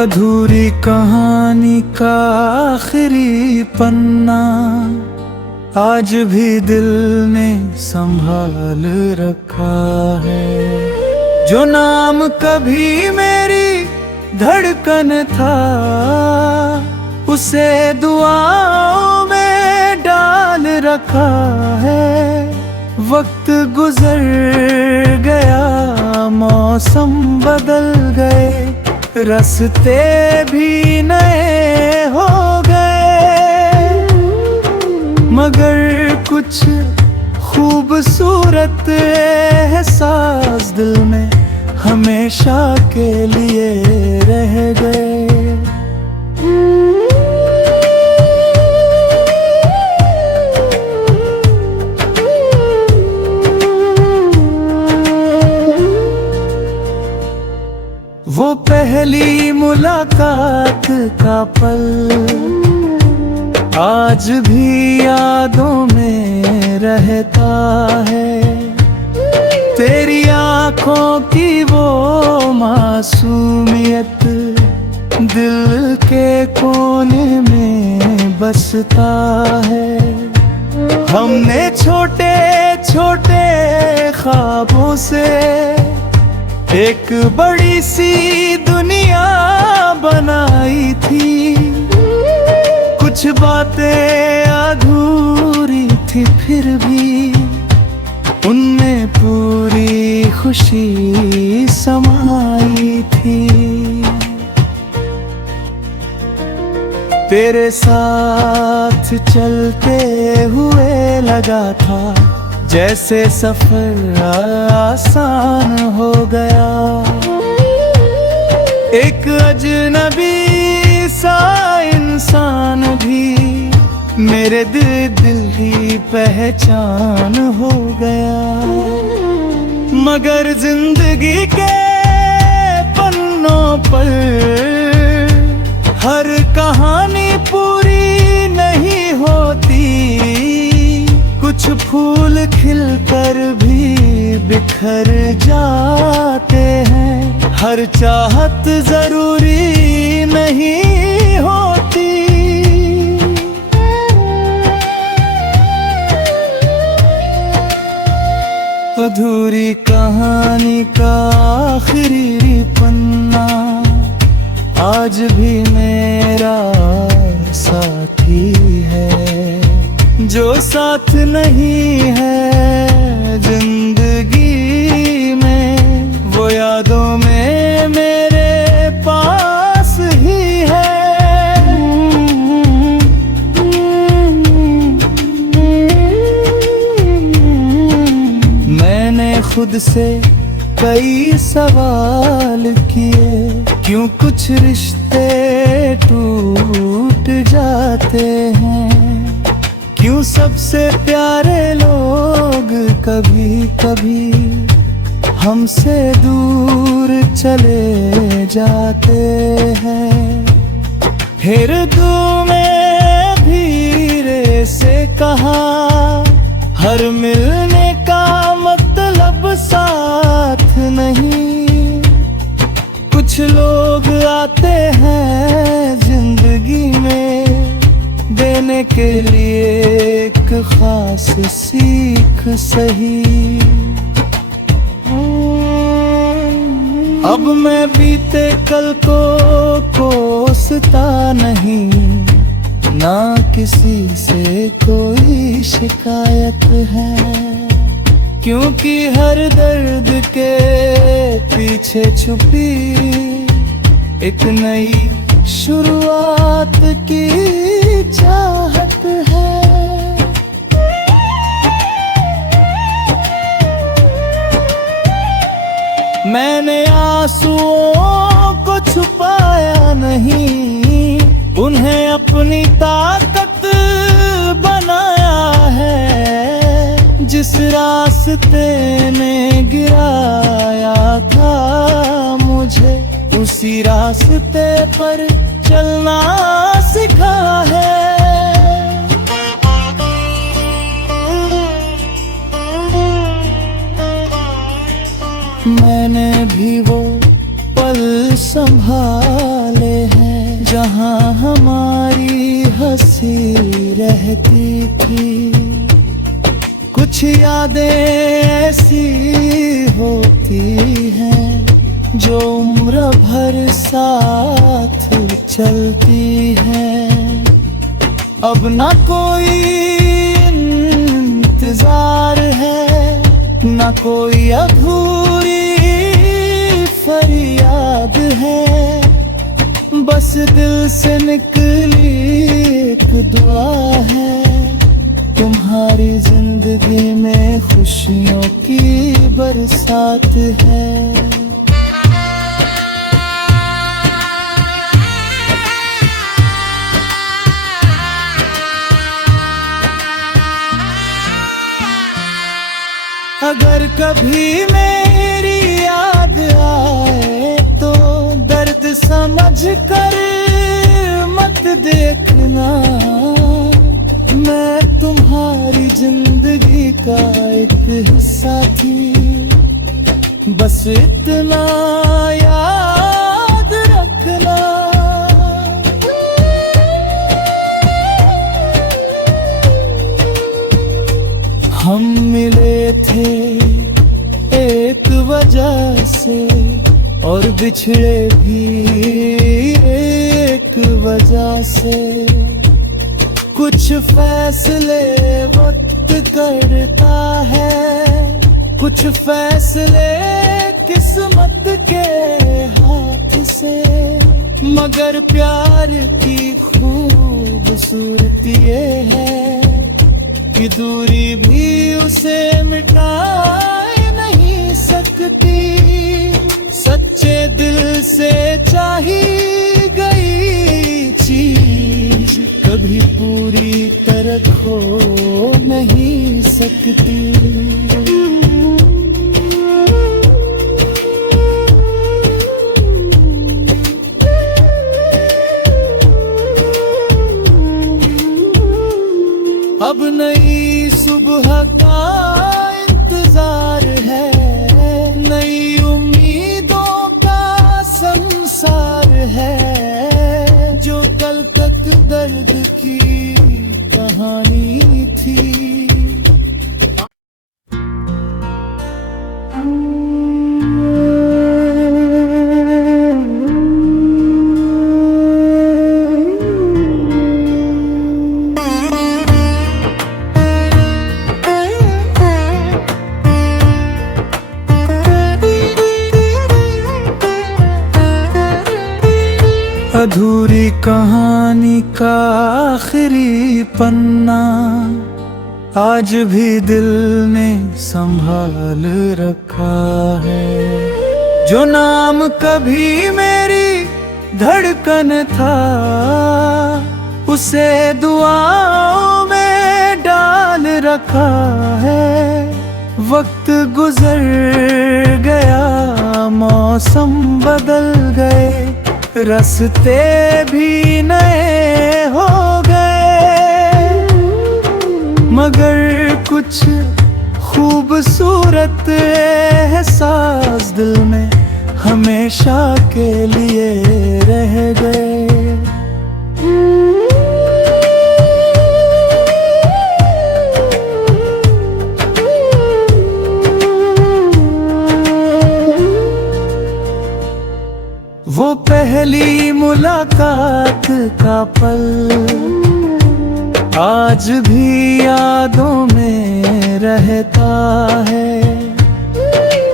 अधूरी कहानी का आखिरी पन्ना आज भी दिल ने संभाल रखा है। जो नाम कभी मेरी धड़कन था उसे दुआओं में डाल रखा है। वक्त गुजर गया, मौसम बदल गए, रास्ते भी नए हो गए, मगर कुछ खूबसूरत एहसास दिल में हमेशा के लिए रह गए। वो पहली मुलाकात का पल आज भी यादों में रहता है। तेरी आँखों की वो मासूमियत दिल के कोने में बसता है। हमने छोटे छोटे ख्वाबों से एक बड़ी सी दुनिया बनाई थी। कुछ बातें अधूरी थी फिर भी उनमें पूरी खुशी समाई थी। तेरे साथ चलते हुए लगा था जैसे सफर आसान हो गया। एक अजनबी सा इंसान भी मेरे दिल की पहचान हो गया। मगर जिंदगी के पन्नों पर हर कहानी पूरी नहीं होती। कुछ फूल खिलकर भी बिखर जाते हैं। हर चाहत जरूरी नहीं होती। अधूरी कहानी का आखिरी पन्ना आज भी मेरा साथी है। जो साथ नहीं है जिंदगी में वो यादों में मेरे पास ही है। मैंने खुद से कई सवाल किए, क्यों कुछ रिश्ते टूट जाते हैं। क्यों सबसे प्यारे लोग कभी कभी हमसे दूर चले जाते हैं। फिर में धीरे से कहा हर मिलने का मतलब साथ नहीं। कुछ लोग आते हैं जिंदगी में देने के लिए एक खास सीख सही। अब मैं बीते कल को कोसता नहीं, ना किसी से कोई शिकायत है। क्योंकि हर दर्द के पीछे छुपी एक नई शुरुआत की चाहत है। मैंने आंसुओं को छुपाया नहीं, उन्हें अपनी ताकत बनाया है। जिस रास्ते ने गिराया था मुझे, उसी रास्ते पर चलना सिखा है। मैंने भी वो पल संभाले जहाँ हमारी हंसी रहती थी। कुछ यादें ऐसी होती हैं जो उम्र भर साथ चलती हैं। अब ना कोई इंतजार है, ना कोई अधूरी फरियाद है। बस दिल से निकली एक दुआ है, तुम्हारी जिंदगी में खुशियों की बरसात है। अगर कभी मेरी याद आए तो दर्द समझ कर मत देखना। मैं तुम्हारी जिंदगी का एक हिस्सा थी, बस इतना याद रखना। हम मिले थे एक वजह से और बिछड़े भी एक वजह से। कुछ फैसले वक्त करता है, कुछ फैसले किस्मत के हाथ से। मगर प्यार की खूबसूरती ये है कि दूरी भी उसे मिटा नहीं सकती। सच्चे दिल से चाही गई चीज कभी पूरी तरह खो नहीं सकती। अब नई सुबह का इंतजार है, नई उम्मीदों का संसार है। जो कल तक दर्द की कहानी थी, अधूरी कहानी का आखिरी पन्ना आज भी दिल ने संभाल रखा है। जो नाम कभी मेरी धड़कन था, उसे दुआओं में डाल रखा है। वक्त गुजर गया, मौसम बदल गए, रास्ते भी नए हो गए। मगर कुछ खूबसूरत एहसास दिल में हमेशा के लिए रह गए। वो पहली मुलाकात का पल आज भी यादों में रहता है।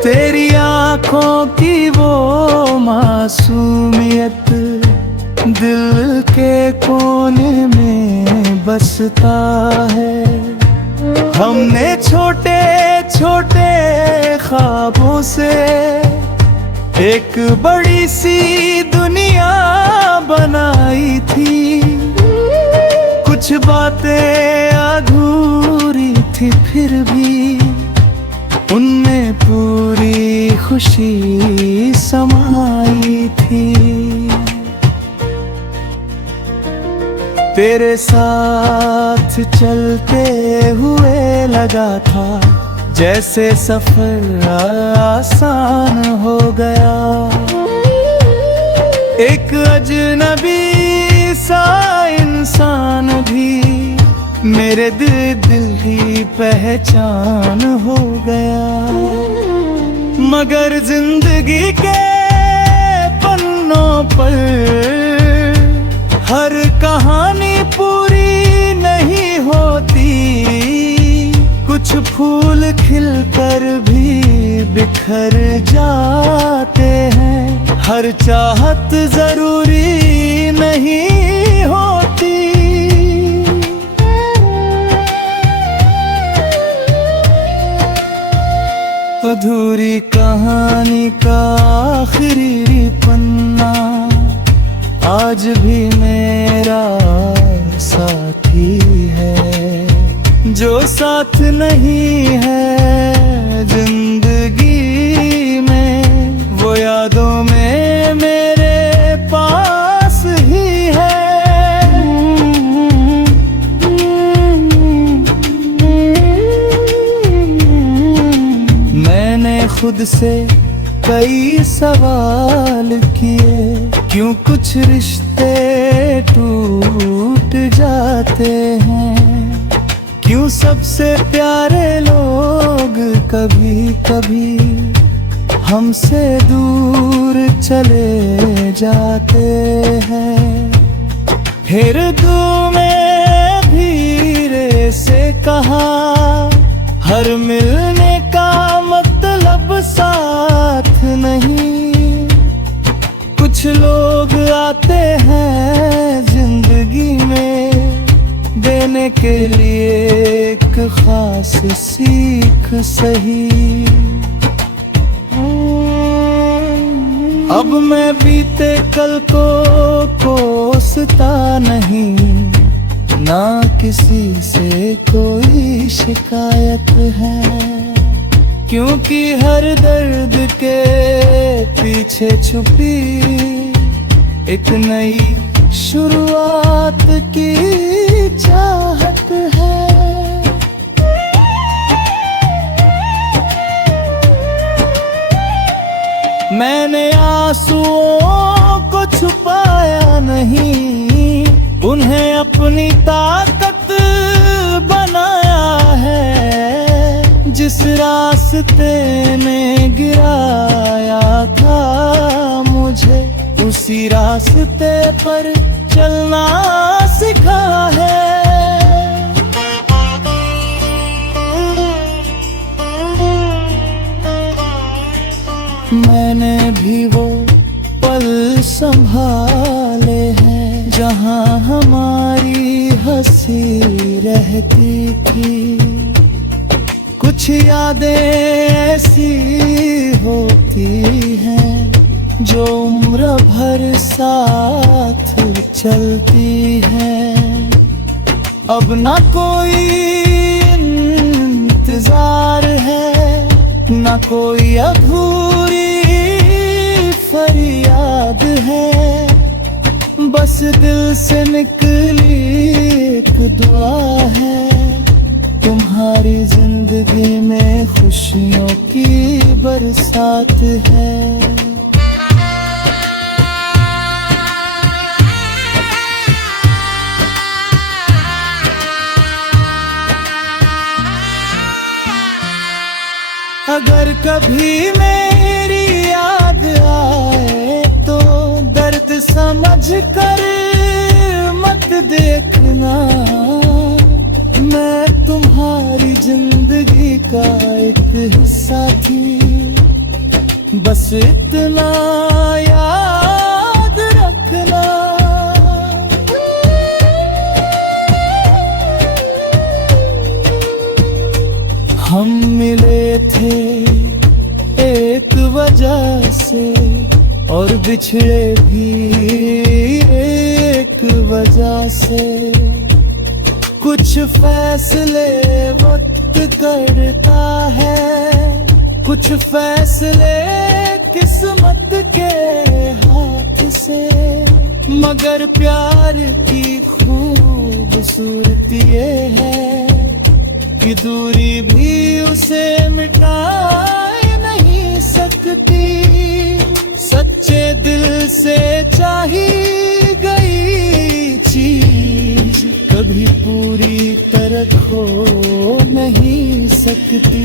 तेरी आँखों की वो मासूमियत दिल के कोने में बसता है। हमने छोटे छोटे ख्वाबों से एक बड़ी सी दुनिया बनाई थी। कुछ बातें अधूरी थी, फिर भी उनमें पूरी खुशी समाई थी। तेरे साथ चलते हुए लगा था जैसे सफर आसान हो गया। एक अजनबी सा इंसान भी मेरे दिल की पहचान हो गया। मगर जिंदगी के पन्नों पर हर कहानी पूरी नहीं होती। कुछ फूल खिलकर भी बिखर जाते हैं। हर चाहत जरूरी नहीं होती। अधूरी कहानी का आखिरी पन्ना आज भी मेरा साथी है। जो साथ नहीं है जिंदगी में, वो यादों में मेरे पास ही है। मैंने खुद से कई सवाल किए, क्यों कुछ रिश्ते टूट जाते हैं। क्यों सबसे प्यारे लोग कभी कभी हमसे दूर चले जाते हैं। फिर में धीरे से कहा, हर मिलने का मतलब साथ नहीं। कुछ लोग आते हैं जिंदगी में देने के लिए एक खास सीख सही। अब मैं बीते कल को कोसता नहीं, ना किसी से कोई शिकायत है। क्योंकि हर दर्द के पीछे छुपी एक नई शुरुआत की चाहत है। मैंने आंसुओं को छुपाया नहीं, उन्हें अपनी ताकत बनाया है। जिस रास्ते में गिराया था मुझे, उसी रास्ते पर चलना सिखा है। मैंने भी वो पल संभाले हैं जहां हमारी हंसी रहती थी। कुछ यादें ऐसी होती हैं जो उम्र भर साथ चलती हैं। अब ना कोई इंतजार है, ना कोई अधूरी फरियाद है। बस दिल से निकली एक दुआ है, तुम्हारी जिंदगी में खुशियों की बरसात है। अगर कभी मेरी याद आए तो दर्द समझ कर मत देखना। मैं तुम्हारी जिंदगी का एक हिस्सा थी, बस इतना याद रखना। हम मिले थे एक वजह से और बिछड़े भी एक वजह से। कुछ फैसले वक्त करता है, कुछ फैसले किस्मत के हाथ से। मगर प्यार की खूबसूरती ये है कि दूरी भी उसे मिटा नहीं सकती। सच्चे दिल से चाही गई चीज कभी पूरी तरह खो नहीं सकती।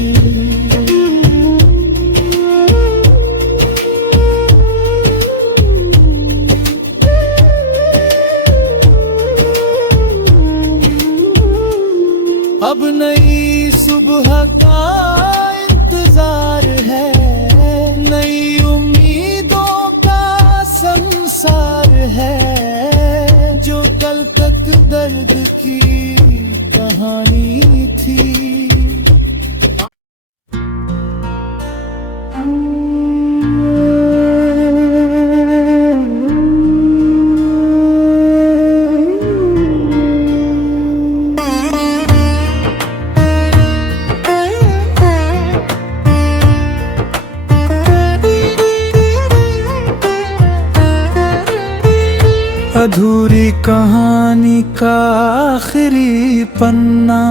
अब नई सुबह का इंतजार है, नई उम्मीदों का संसार है, जो कल तक दर्द की कहानी थी। अधूरी कहानी का आखिरी पन्ना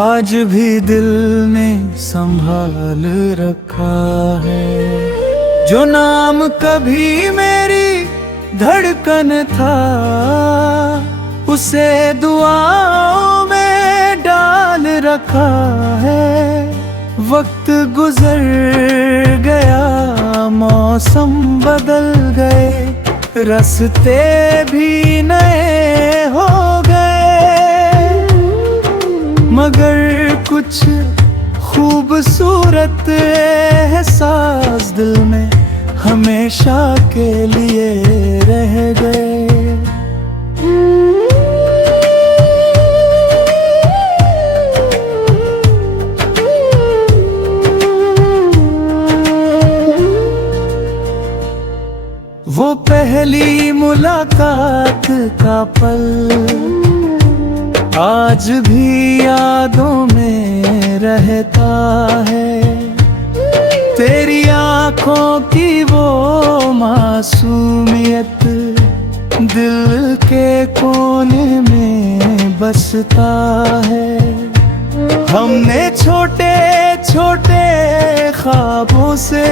आज भी दिल ने संभाल रखा है। जो नाम कभी मेरी धड़कन था, उसे दुआओं में डाल रखा है। वक्त गुजर गया, मौसम बदल गए, रास्ते भी नए हो गए, मगर कुछ खूबसूरत एहसास दिल में हमेशा के लिए रह गए। वो पहली मुलाकात का पल आज भी यादों में रहता है। तेरी आँखों की वो मासूमियत दिल के कोने में बसता है। हमने छोटे छोटे ख्वाबों से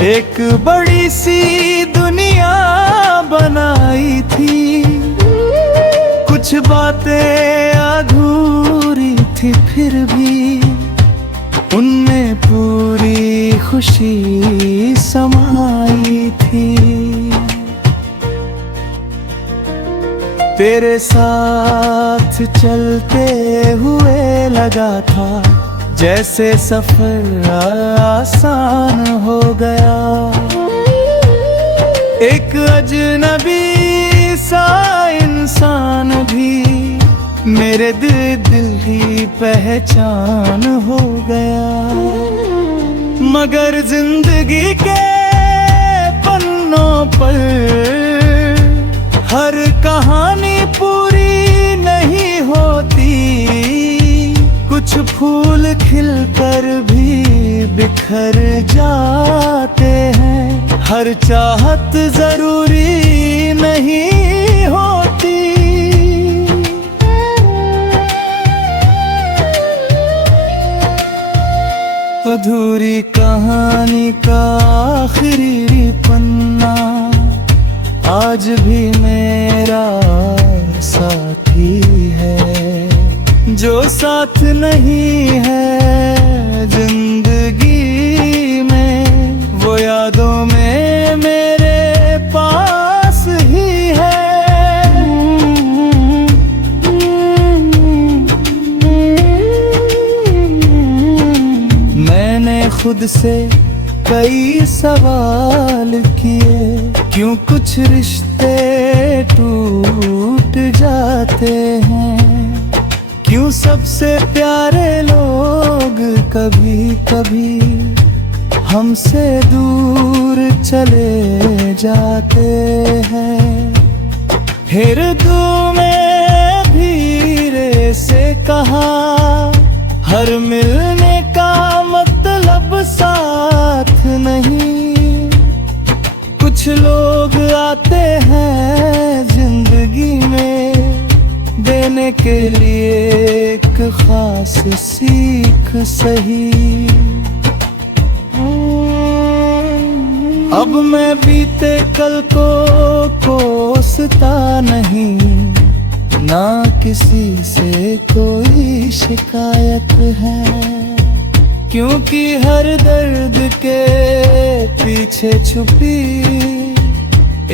एक बड़ी सी दुनिया बनाई थी। कुछ बातें अधूरी थी, फिर भी उनमें पूरी खुशी समाई थी। तेरे साथ चलते हुए लगा था जैसे सफर आसान हो गया। एक अजनबी सा इंसान भी मेरे दिल की पहचान हो गया। मगर जिंदगी के पन्नों पर हर कहानी पूरी नहीं होती। कुछ फूल खिलकर भी बिखर जाते हैं, हर चाहत जरूरी नहीं होती। अधूरी कहानी का आखिरी पन्ना आज भी मेरा साथी है। जो साथ नहीं है जिंदगी में, वो यादों में मेरे पास ही है। मैंने खुद से कई सवाल किए, क्यों कुछ रिश्ते टूट जाते हैं, क्यों सबसे प्यारे लोग कभी कभी हमसे दूर चले जाते हैं। हिरदू में धीरे से कहा, हर मिलने का मतलब साथ नहीं। कुछ लोग आते हैं जिंदगी में देने के लिए एक खास सीख सही। अब मैं बीते कल को कोसता नहीं, ना किसी से कोई शिकायत है, क्योंकि हर दर्द के पीछे छुपी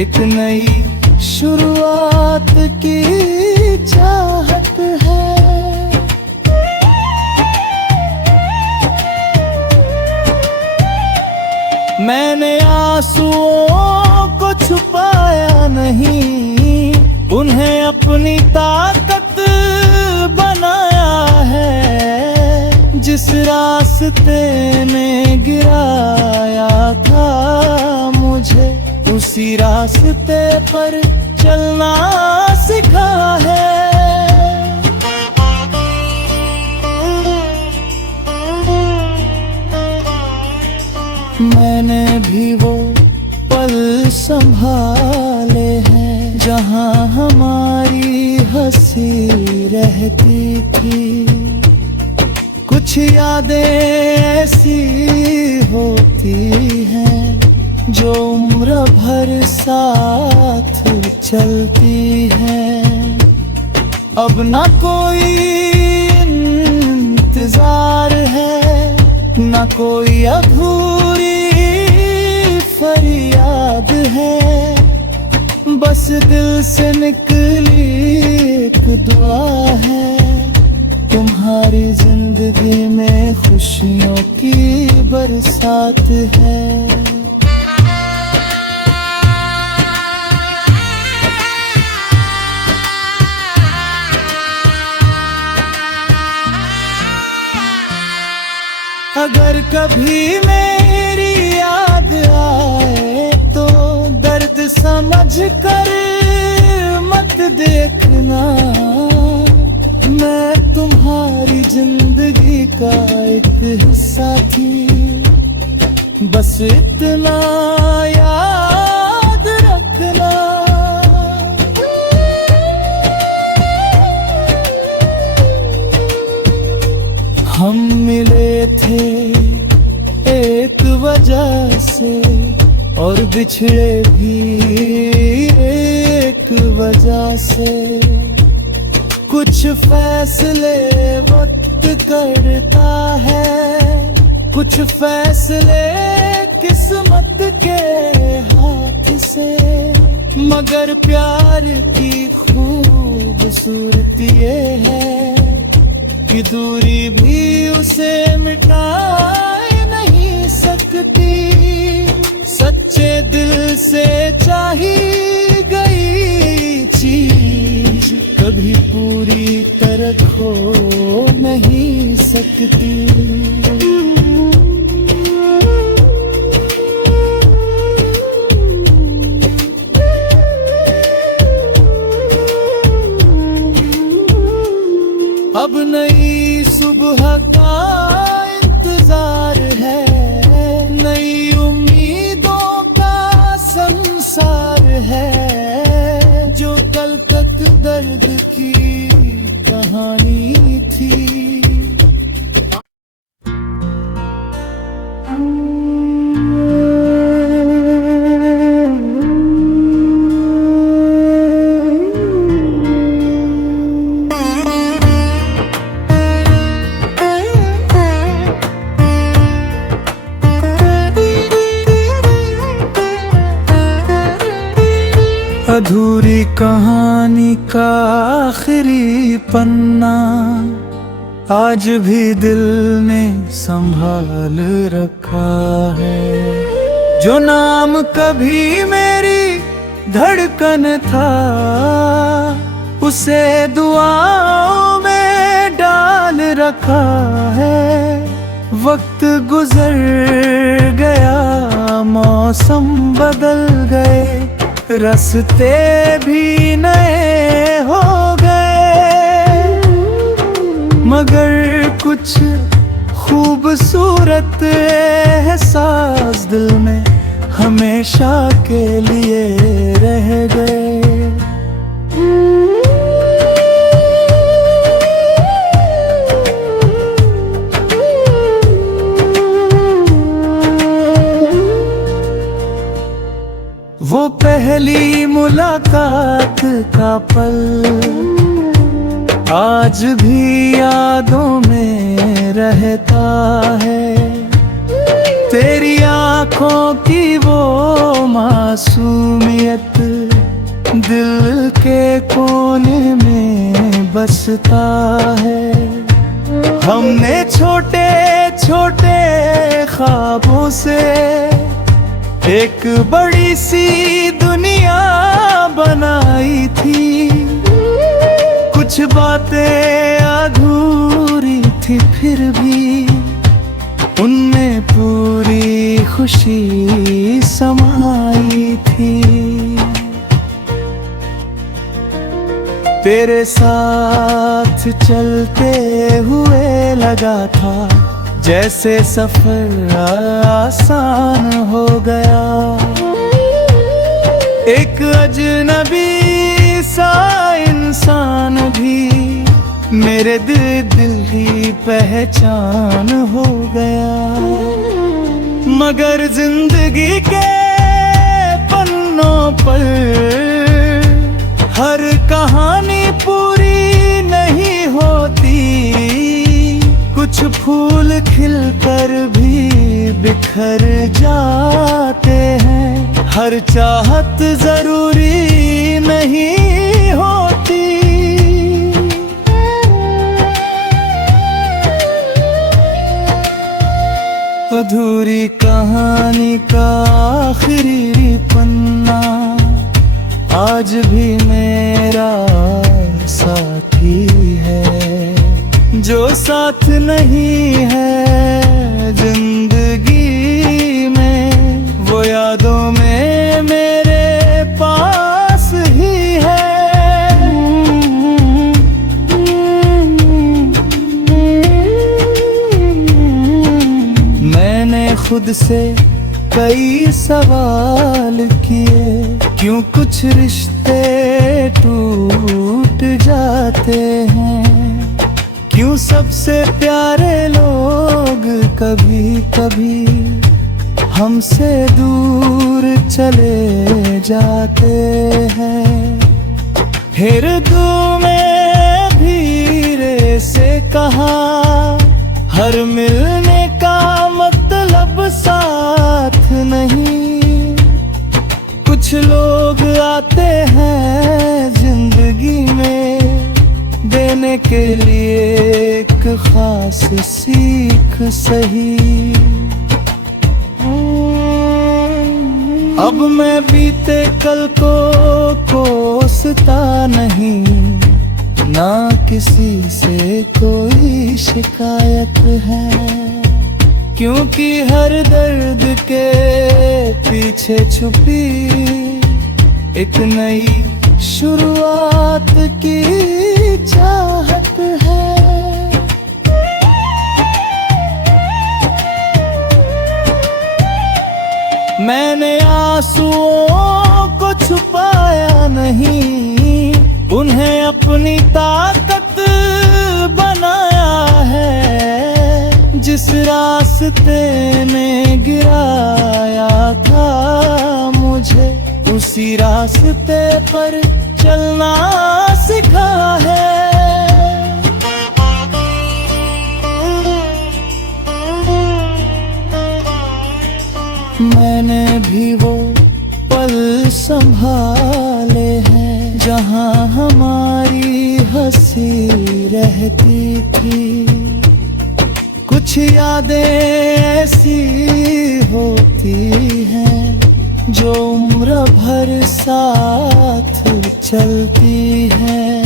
एक नई शुरुआत की चाहत है। मैंने आंसुओं को छुपाया नहीं, उन्हें अपनी ताकत बनाया है। जिस रास्ते ने गिराया था मुझे, उसी रास्ते पर चलना सिखा है। मैंने भी वो पल संभाले हैं जहां हमारी हंसी रहती थी। कुछ यादें ऐसी होती हैं जो उम्र भर साथ चलती हैं। अब ना कोई इंतजार है, ना कोई अधूरी फरियाद है, बस दिल से निकली एक दुआ है। तुम्हारी जिंदगी में खुशियों की बरसात है। अगर कभी मेरी याद आए तो दर्द समझ कर मत देखना। मैं तुम्हारी जिंदगी का एक हिस्सा थी, बस इतना याद रखना। हम मिले थे एक वजह से और बिछड़े भी एक वजह से। कुछ फैसले वक्त करता है, कुछ फैसले किस्मत के हाथ से। मगर प्यार की खूबसूरती ये है कि दूरी भी उसे मिटा नहीं सकती। सच्चे दिल से चाही गई चीज कभी पूरी तरह खो नहीं सकती। अब नई सुबह का इंतजार है, नई उम्मीदों का संसार है। जो कल तक दर्द की कहानी थी, अधूरी कहानी का आखिरी पन्ना आज भी दिल ने संभाल रखा है। जो नाम कभी मेरी धड़कन था, उसे दुआओं में डाल रखा है। वक्त गुजर गया, मौसम बदल गए, रास्ते भी नए हो गए। मगर कुछ खूबसूरत एहसास दिल में हमेशा के लिए रह गए। मुलाकात का पल आज भी यादों में रहता है। तेरी आँखों की वो मासूमियत दिल के कोने में बसता है। हमने छोटे छोटे ख्वाबों से एक बड़ी सी दुनिया बनाई थी। कुछ बातें अधूरी थी फिर भी उनमें पूरी खुशी समाई थी। तेरे साथ चलते हुए लगा था जैसे सफर आसान हो गया। एक अजनबी सा इंसान भी मेरे दिल की पहचान हो गया। मगर जिंदगी के पन्नों पर हर कहानी पूरी नहीं होती। कुछ फूल खिलकर भी बिखर जाते हैं। हर चाहत जरूरी नहीं होती। अधूरी कहानी का आखिरी पन्ना आज भी मेरा साथी है। जो साथ नहीं है जिंदगी में वो यादों में मेरे पास ही है। मैंने खुद से कई सवाल किए, क्यों कुछ रिश्ते टूट जाते हैं। क्यों सबसे प्यारे लोग कभी कभी हमसे दूर चले जाते हैं। फिर में धीरे से कहा हर मिलने का मतलब साथ नहीं। कुछ लोग आते हैं जिंदगी में देने के लिए एक खास सीख सही। अब मैं बीते कल को कोसता नहीं, ना किसी से कोई शिकायत है। क्योंकि हर दर्द के पीछे छुपी एक नई शुरुआत की चाहत है। मैंने आंसुओं को छुपाया नहीं, उन्हें अपनी ताकत बनाया है। जिस रास्ते ने गिराया था मुझे, उसी रास्ते पर चलना सिखा है। मैंने भी वो पल संभाले हैं जहां हमारी हंसी रहती थी। कुछ यादें ऐसी होती हैं जो उम्र भर साथ चलती हैं।